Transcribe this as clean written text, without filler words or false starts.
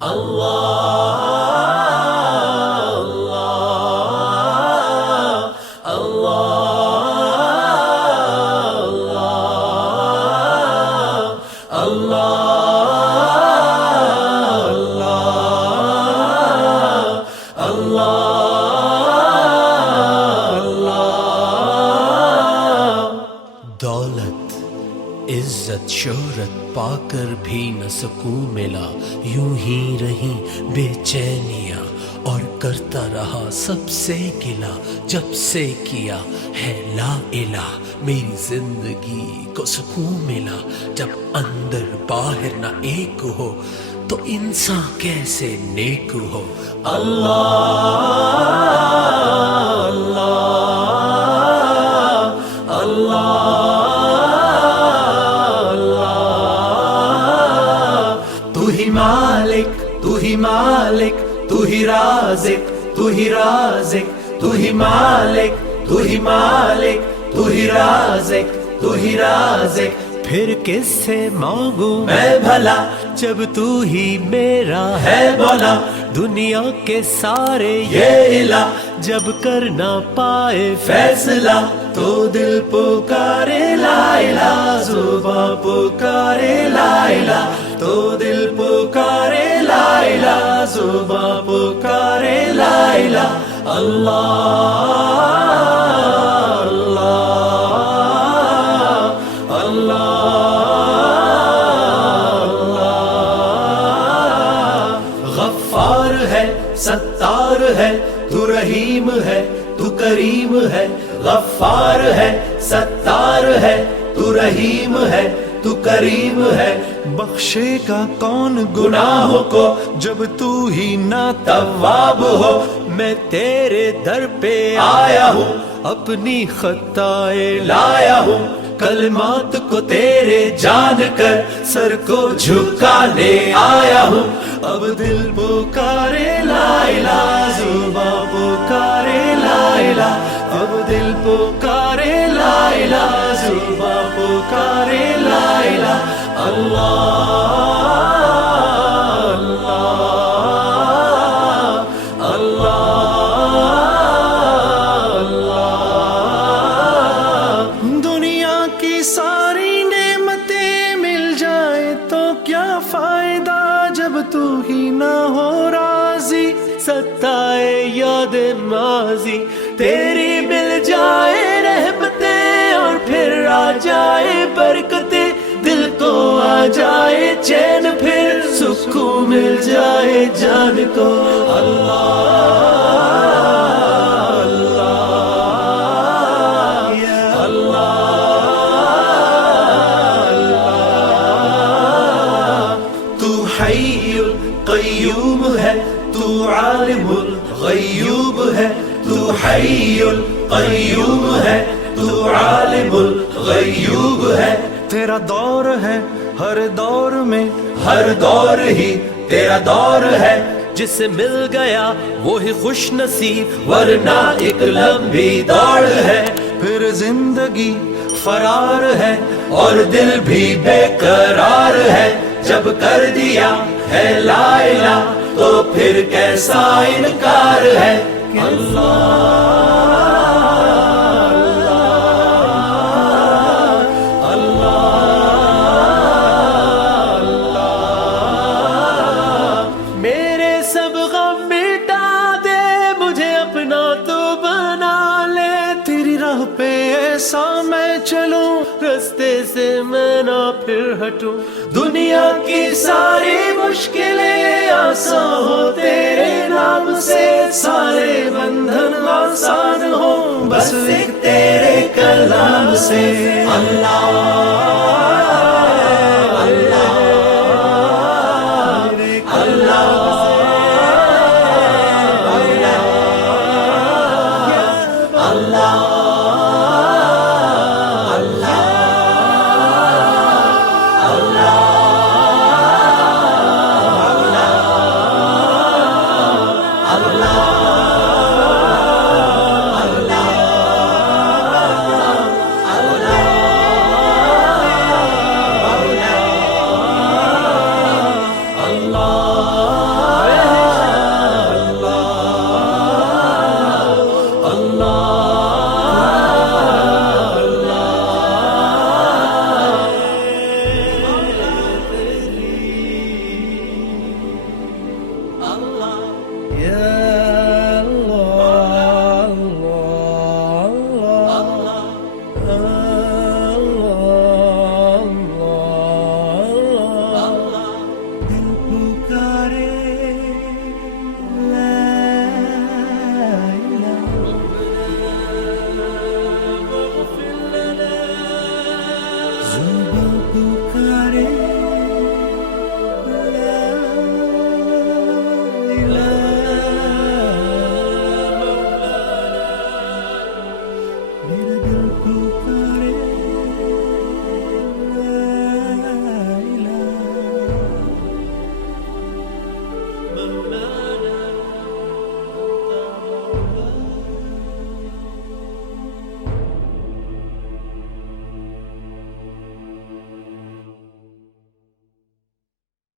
دولت عزت شہرت پا کر بھی نہ سکون ملا، یوں ہی رہی بے چینیاں اور کرتا رہا سب سے گلا، جب سے کیا ہے لا الہ میری زندگی کو سکون ملا۔ جب اندر باہر نہ ایک ہو تو انسان کیسے نیک ہو۔ تو ہی مالک تو ہی مالک تو ہی رازق تو ہی رازق تو ہی مالک تو ہی مالک تو ہی رازق تو ہی رازق۔ پھر کس سے مانگوں میں بھلا جب تو ہی میرا ہے مولا، دنیا کے سارے یہ الہ جب کر نہ پائے فیصلہ تو دل پکارے لا الہ، زباں پکارے لا الہ، تو دل پکارے لا الہ، زباں پکارے لا الہ۔ اللہ غفار ہے ستار ہے تو رحیم ہے تو کریم ہے، غفار ہے ستار ہے تو رحیم ہے تو کریم ہے۔ بخشے گا کون گناہوں کو جب تو ہی نہ تواب ہو، میں تیرے در پہ آیا ہوں اپنی خطائیں لایا ہوں، کلمات کو تیرے جان کر سر کو جھکانے آیا ہوں۔ اب دل پکارے لا الہ، زباں پکارے لا الہ، اب دل پکارے لا الہ، زباں پکارے لا الہ۔ دنیا کی ساری نعمتیں مل جائے تو کیا فائدہ جب تو ہی نہ ہو راضی۔ ستائے یاد ماضی تیری مل جائے رحمتیں، اور پھر آ جائے برکتیں، دل کو آ جائے چین، پھر سکون مل جائے جان کو۔ تو حی القیوم ہے تو عالم الغیوب ہے، تو حی القیوم ہے تو عالم الغیوب ہے۔ تیرا دور ہے ہر دور میں، ہر دور ہی تیرا دور ہے، جسے مل گیا وہی خوش نصیب، ورنہ ایک لمبی دوڑ ہے۔ پھر زندگی فرار ہے اور دل بھی بے قرار ہے، جب کر دیا ہے لا الہ تو پھر کیسا انکار ہے۔ میرے سب غم مٹا دے، مجھے اپنا تو بنا لے، تیری راہ پہ ایسا میں چلوں، رستے سے میں نہ پھر ہٹوں، دنیا کی ساری مشکلیں آسان ہو تیرے نام سے، سارے بندھن آسان ہو بس ایک تیرے کلام سے۔ اللہ